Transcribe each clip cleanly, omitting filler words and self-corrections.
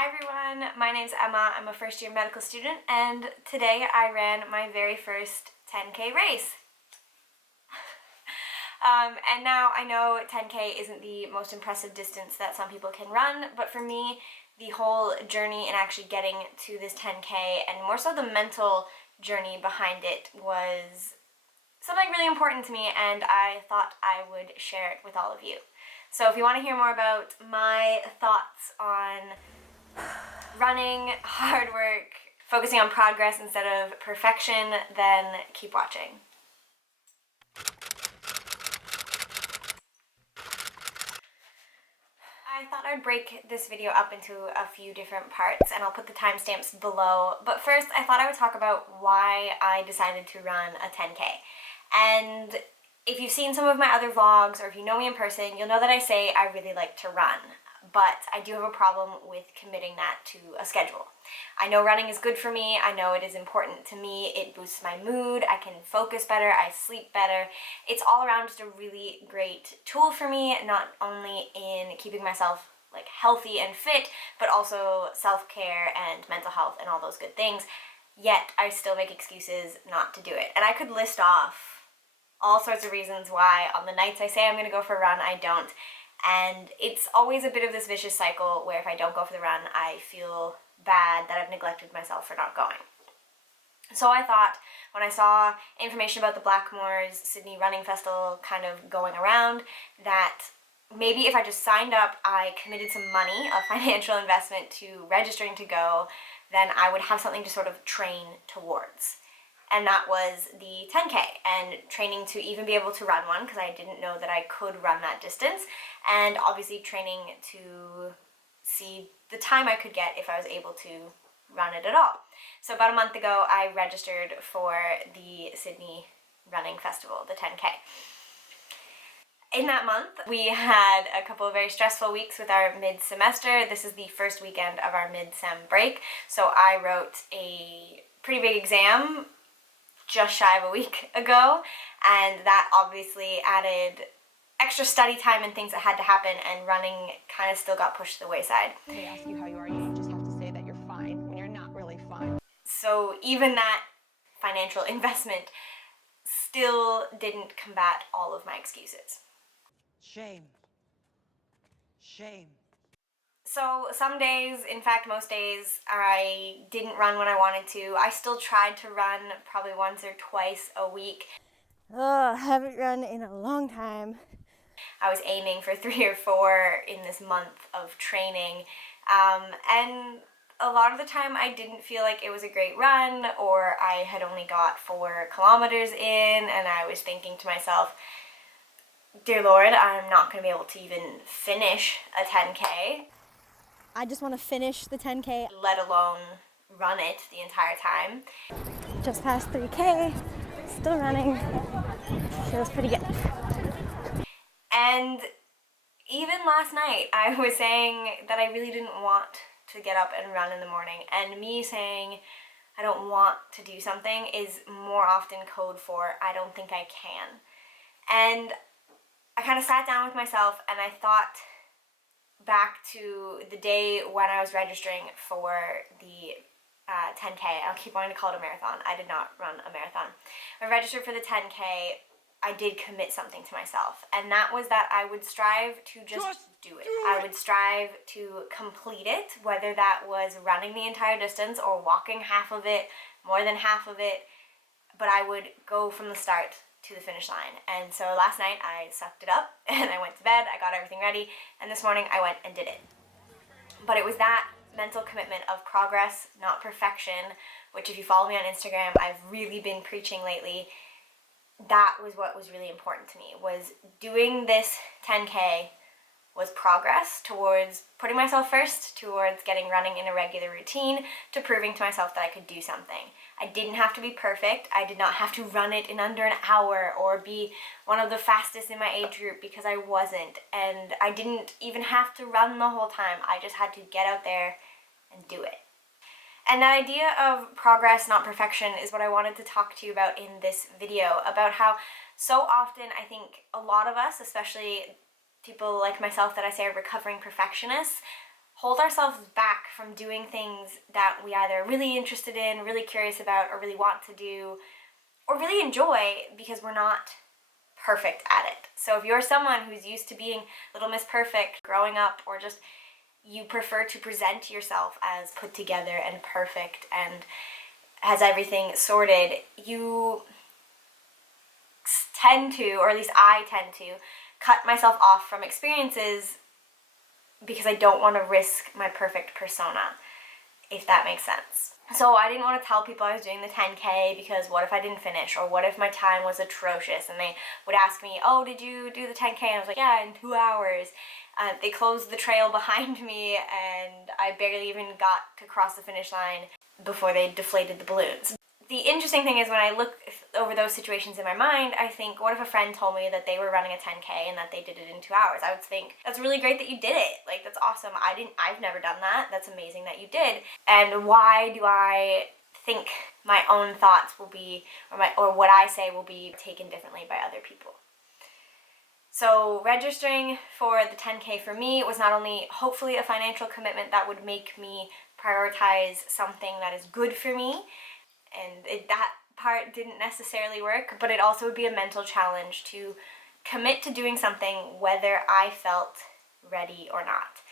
Hi everyone, my name's Emma. I'm a first year medical student and today I ran my very first 10K race. And now I know 10K isn't the most impressive distance that some people can run, but for me, the whole journey and actually getting to this 10K and more so the mental journey behind it was something really important to me, and I thought I would share it with all of you. So if you want to hear more about my thoughts on running, hard work, focusing on progress instead of perfection, then keep watching. I thought I'd break this video up into a few different parts, and I'll put the timestamps below. But first, I thought I would talk about why I decided to run a 10K. And if you've seen some of my other vlogs, or if you know me in person, you'll know that I say I really like to run. But I do have a problem with committing that to a schedule. I know running is good for me, I know it is important to me, it boosts my mood, I can focus better, I sleep better. It's all around just a really great tool for me, not only in keeping myself healthy and fit, but also self-care and mental health and all those good things. Yet I still make excuses not to do it. And I could list off all sorts of reasons why on the nights I say I'm gonna go for a run, I don't. And it's always a bit of this vicious cycle where if I don't go for the run, I feel bad that I've neglected myself for not going. So I thought, when I saw information about the Blackmore's Sydney Running Festival kind of going around, that maybe if I just signed up, I committed some money, a financial investment to registering to go, then I would have something to sort of train towards. And that was the 10K, and training to even be able to run one, because I didn't know that I could run that distance, and obviously training to see the time I could get if I was able to run it at all. So about a month ago, I registered for the Sydney Running Festival, the 10K. In that month, we had a couple of very stressful weeks with our mid-semester. This is the first weekend of our mid-sem break, so I wrote a pretty big exam just shy of a week ago, and that obviously added extra study time and things that had to happen, and running kind of still got pushed to the wayside. They ask you how you are, you just have to say that you're fine when you're not really fine. So even that financial investment still didn't combat all of my excuses. Shame. Shame. So some days, in fact most days, I didn't run when I wanted to. I still tried to run probably once or twice a week. I haven't run in a long time. I was aiming for 3 or 4 in this month of training, and a lot of the time I didn't feel like it was a great run, or I had only got 4 kilometers in, and I was thinking to myself, dear Lord, I'm not going to be able to even finish a 10K. I just want to finish the 10K. Let alone run it the entire time. Just past 3K, still running. Feels pretty good. And even last night, I was saying that I really didn't want to get up and run in the morning. And me saying I don't want to do something is more often code for I don't think I can. And I kind of sat down with myself and I thought back to the day when I was registering for the 10K. I'll keep wanting to call it a marathon. I did not run a marathon. I registered for the 10K. I did commit something to myself, and that was that I would strive to just do it. I would strive to complete it, whether that was running the entire distance or walking half of it, more than half of it, but I would go from the start to the finish line. And so last night I sucked it up and I went to bed, I got everything ready, and this morning I went and did it. But it was that mental commitment of progress, not perfection, which if you follow me on Instagram, I've really been preaching lately. That was what was really important to me, was doing this 10K was progress towards putting myself first, towards getting running in a regular routine, to proving to myself that I could do something. I didn't have to be perfect. I did not have to run it in under an hour or be one of the fastest in my age group, because I wasn't. And I didn't even have to run the whole time. I just had to get out there and do it. And that idea of progress, not perfection, is what I wanted to talk to you about in this video, about how so often I think a lot of us, especially people like myself that I say are recovering perfectionists, hold ourselves back from doing things that we either are really interested in, really curious about, or really want to do, or really enjoy because we're not perfect at it. So if you're someone who's used to being Little Miss Perfect growing up, or just you prefer to present yourself as put together and perfect and has everything sorted, you tend to, or at least I tend to, cut myself off from experiences because I don't want to risk my perfect persona, if that makes sense. So I didn't want to tell people I was doing the 10K because what if I didn't finish, or what if my time was atrocious, and they would ask me, oh, did you do the 10K? And I was like, yeah, in 2 hours. They closed the trail behind me and I barely even got to cross the finish line before they deflated the balloons. The interesting thing is when I look over those situations in my mind, I think, what if a friend told me that they were running a 10K and that they did it in 2 hours? I would think, that's really great that you did it. Like, that's awesome. I've never done that. That's amazing that you did. And why do I think my own thoughts will be, or what I say will be taken differently by other people? So registering for the 10K for me was not only hopefully a financial commitment that would make me prioritize something that is good for me, and that part didn't necessarily work, but it also would be a mental challenge to commit to doing something whether I felt ready or not.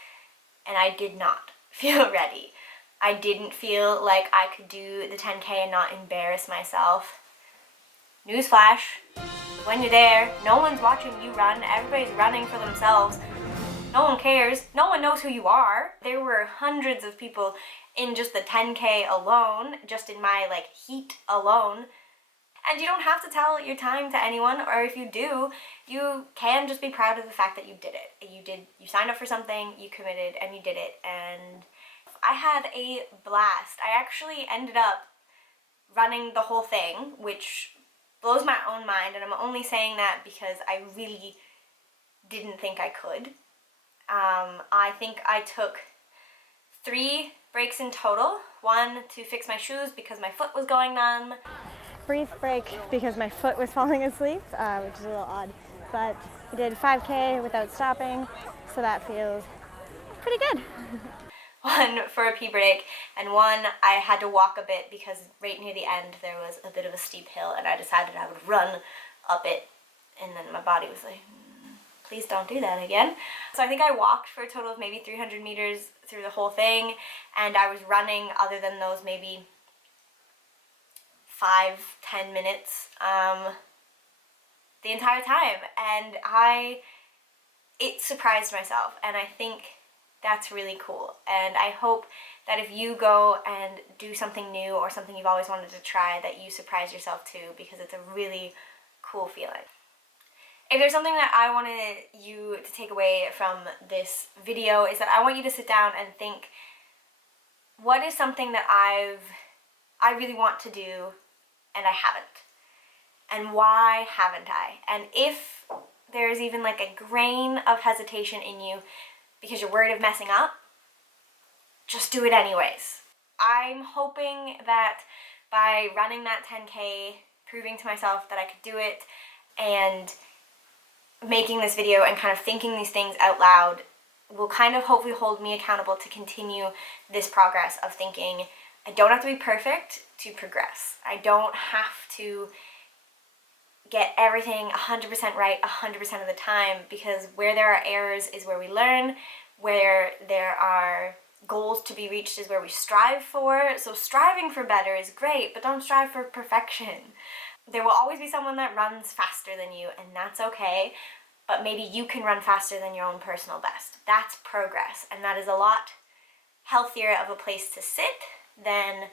And I did not feel ready. I didn't feel like I could do the 10K and not embarrass myself. Newsflash, when you're there, no one's watching you run. Everybody's running for themselves. No one cares. No one knows who you are. There were hundreds of people in just the 10K alone, just in my heat alone. And you don't have to tell your time to anyone, or if you do, you can just be proud of the fact that you did it. You signed up for something, you committed, and you did it. And I had a blast. I actually ended up running the whole thing, which blows my own mind, and I'm only saying that because I really didn't think I could. I think I took 3 breaks in total. 1 to fix my shoes because my foot was going numb. Brief break because my foot was falling asleep, which is a little odd. But we did 5K without stopping, so that feels pretty good. 1 for a pee break, and 1 I had to walk a bit because right near the end there was a bit of a steep hill, and I decided I would run up it, and then my body was like, please don't do that again. So I think I walked for a total of maybe 300 meters through the whole thing, and I was running, other than those maybe 5-10 minutes the entire time, and it surprised myself, and I think that's really cool. And I hope that if you go and do something new or something you've always wanted to try, that you surprise yourself too, because it's a really cool feeling. If there's something that I wanted you to take away from this video, is that I want you to sit down and think, what is something that I really want to do and I haven't? And why haven't I? And if there's even a grain of hesitation in you because you're worried of messing up, just do it anyways. I'm hoping that by running that 10K, proving to myself that I could do it, and making this video and kind of thinking these things out loud will kind of hopefully hold me accountable to continue this progress of thinking I don't have to be perfect to progress. I don't have to get everything 100% right 100% of the time, because where there are errors is where we learn, where there are goals to be reached is where we strive for. So striving for better is great, but don't strive for perfection. There will always be someone that runs faster than you, and that's okay, but maybe you can run faster than your own personal best. That's progress, and that is a lot healthier of a place to sit than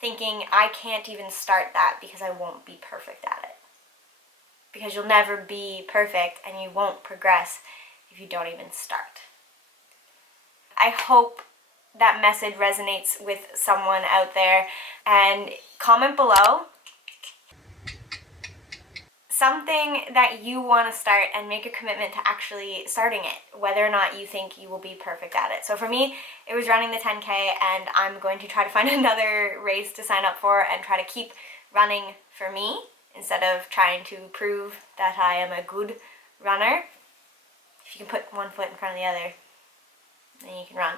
thinking I can't even start that because I won't be perfect at it. Because you'll never be perfect and you won't progress if you don't even start. I hope that message resonates with someone out there, and comment below something that you want to start and make a commitment to actually starting it, whether or not you think you will be perfect at it. So for me, it was running the 10K, and I'm going to try to find another race to sign up for and try to keep running for me, instead of trying to prove that I am a good runner. If you can put one foot in front of the other, then you can run.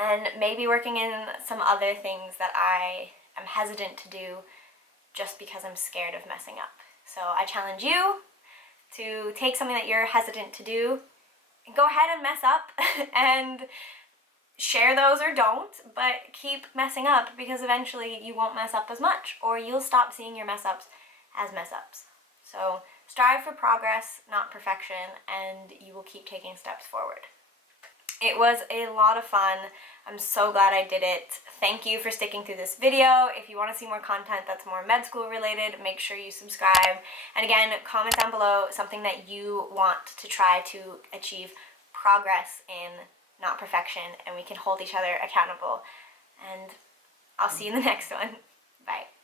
and maybe working in some other things that I am hesitant to do just because I'm scared of messing up. So I challenge you to take something that you're hesitant to do and go ahead and mess up and share those or don't, but keep messing up, because eventually you won't mess up as much, or you'll stop seeing your mess ups as mess ups. So strive for progress, not perfection, and you will keep taking steps forward. It was a lot of fun. I'm so glad I did it. Thank you for sticking through this video. If you want to see more content that's more med school related, make sure you subscribe. And again, comment down below something that you want to try to achieve progress in, not perfection, and we can hold each other accountable. And I'll see you in the next one. Bye.